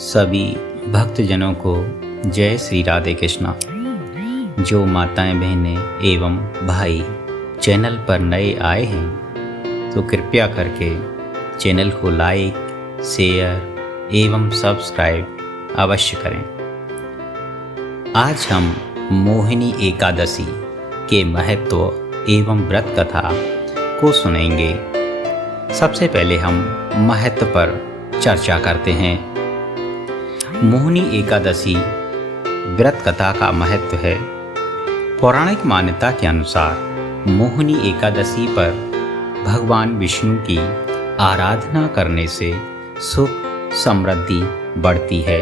सभी भक्तजनों को जय श्री राधे कृष्णा। जो माताएं बहनें एवं भाई चैनल पर नए आए हैं तो कृपया करके चैनल को लाइक, शेयर एवं सब्सक्राइब अवश्य करें। आज हम मोहिनी एकादशी के महत्व एवं व्रत कथा को सुनेंगे। सबसे पहले हम महत्व पर चर्चा करते हैं। मोहिनी एकादशी व्रत कथा का महत्व है। पौराणिक मान्यता के अनुसार मोहिनी एकादशी पर भगवान विष्णु की आराधना करने से सुख समृद्धि बढ़ती है,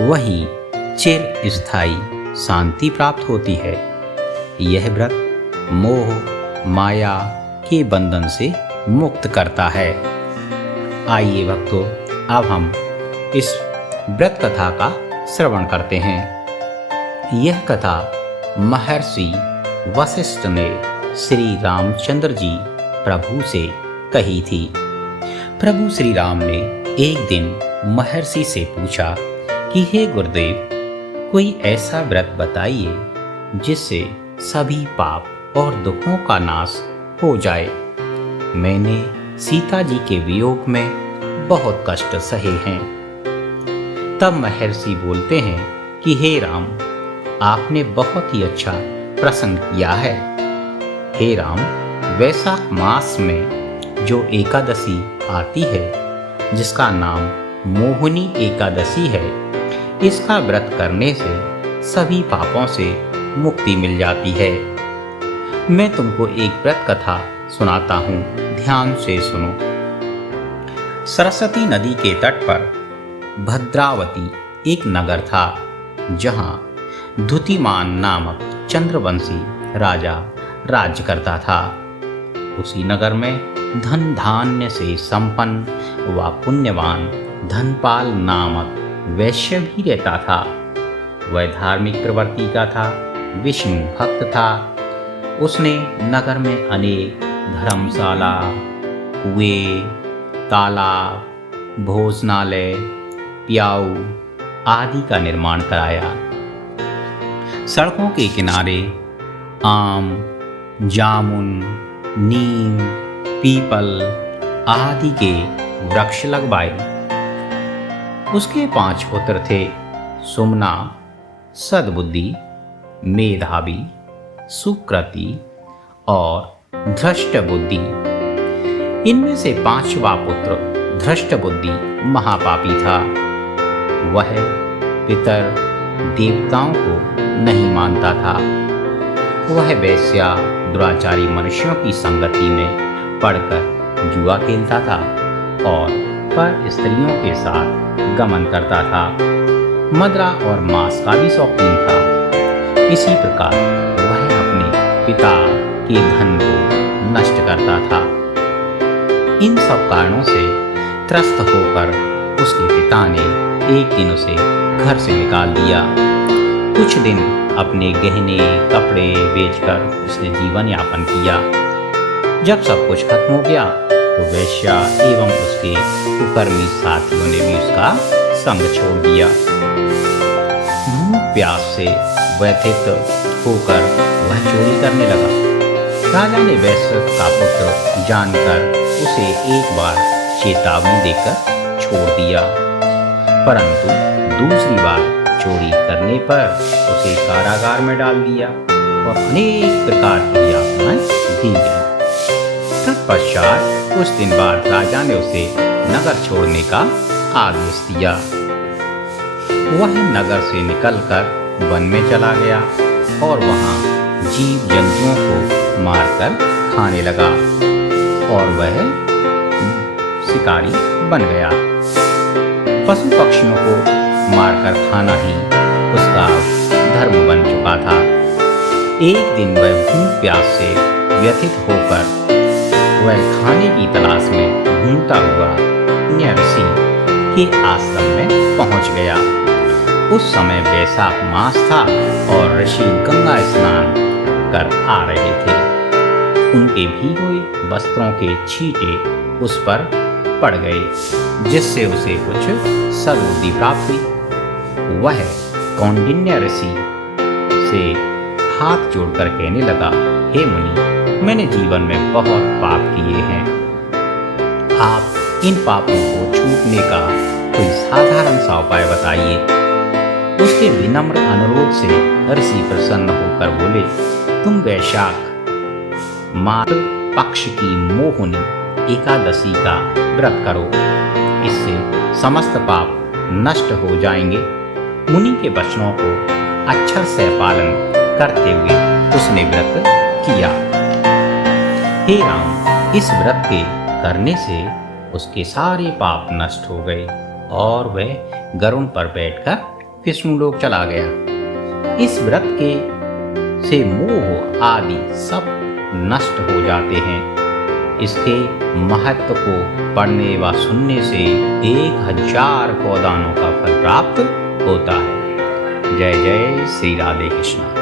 वहीं चिर स्थायी शांति प्राप्त होती है। यह व्रत मोह माया के बंधन से मुक्त करता है। आइए भक्तों, अब हम इस व्रत कथा का श्रवण करते हैं। यह कथा महर्षि वशिष्ठ ने श्री रामचंद्र जी प्रभु से कही थी। प्रभु श्री राम ने एक दिन महर्षि से पूछा कि हे गुरुदेव, कोई ऐसा व्रत बताइए जिससे सभी पाप और दुखों का नाश हो जाए। मैंने सीता जी के वियोग में बहुत कष्ट सहे हैं। तब महर्षि बोलते हैं कि हे राम, आपने बहुत ही अच्छा प्रश्न किया है। हे राम, वैशाख मास में जो एकादशी आती है जिसका नाम मोहिनी एकादशी है, इसका व्रत करने से सभी पापों से मुक्ति मिल जाती है। मैं तुमको एक व्रत कथा सुनाता हूँ, ध्यान से सुनो। सरस्वती नदी के तट पर भद्रावती एक नगर था, जहाँ द्युतिमान नामक चंद्रवंशी राजा राज्य करता था। उसी नगर में धन धान्य से संपन्न व पुण्यवान धनपाल नामक वैश्य भी रहता था। वह धार्मिक प्रवृत्ति का था, विष्णु भक्त था। उसने नगर में अनेक धर्मशाला, कुएं, तालाब, भोजनालय, प्याऊ आदि का निर्माण कराया। सड़कों के किनारे आम, जामुन, नीम, पीपल आदि के वृक्ष लगवाए। उसके 5 पुत्र थे, सुमना, सद्बुद्धि, मेधावी, सुकृति और धृष्टबुद्धि। इनमें से 5वां पुत्र धृष्टबुद्धि महापापी था। वह पितर देवताओं को नहीं मानता था। वह वेश्या दुराचारी मनुष्यों की संगति में पड़कर जुआ खेलता था और पर स्त्रियों के साथ गमन करता था। मदिरा और मांस का भी शौकीन था। इसी प्रकार वह अपने पिता के धन को नष्ट करता था। इन सब कारणों से त्रस्त होकर उसके पिता ने एक दिन उसे घर से निकाल दिया। कुछ दिन अपने गहने कपड़े बेचकर उसने जीवन यापन किया। जब सब कुछ खत्म हो गया तो वेश्या एवं उसके कुकर्मी साथियों ने भी उसका संग छोड़ दिया। भूख प्यास से व्यथित होकर वह चोरी करने लगा। राजा ने वैश्य का पुत्र जानकर उसे एक बार चेतावनी देकर छोड़ दिया, परंतु दूसरी बार चोरी करने पर उसे कारागार में डाल दिया और अनेक प्रकार की यातनाएं दी गई। तत्पश्चात कुछ दिन बाद राजा ने उसे नगर छोड़ने का आदेश दिया। वह नगर से निकलकर वन में चला गया और वहां जीव जंतुओं को मारकर खाने लगा और वह शिकारी बन गया। पशु पक्षियों को मारकर खाना ही उसका धर्म बन चुका था। एक दिन वह भूख प्यास से व्यथित होकर वह खाने की तलाश में ढूंढता हुआ ऋषि के आश्रम में पहुंच गया। उस समय वैशाख मास था और ऋषि गंगा स्नान कर आ रहे थे। उनके भीगे हुए वस्त्रों के छींटे उस पर पड़ गए। जिससे उसे कुछ सद्बुद्धि प्राप्त हुई। वह कौंडिन्य ऋषि से हाथ जोड़कर कहने लगा, हे मुनि, मैंने जीवन में बहुत पाप किए हैं। आप इन पापों को छूटने का कोई साधारण सा उपाय बताइए। उसके विनम्र अनुरोध से ऋषि प्रसन्न होकर बोले, तुम वैशाख माघ पक्ष की मोहिनी एकादशी का व्रत करो, इससे समस्त पाप नष्ट हो जाएंगे। मुनि के वचनों को अक्षर से पालन करते हुए उसने व्रत किया। हे राम, इस व्रत के करने से उसके सारे पाप नष्ट हो गए और वह गरुड़ पर बैठकर विष्णुलोक चला गया। इस व्रत के से मोह आदि सब नष्ट हो जाते हैं। इसके महत्व को पढ़ने व सुनने से 1000 गोदानों का फल प्राप्त होता है। जय जय श्री राधे कृष्ण।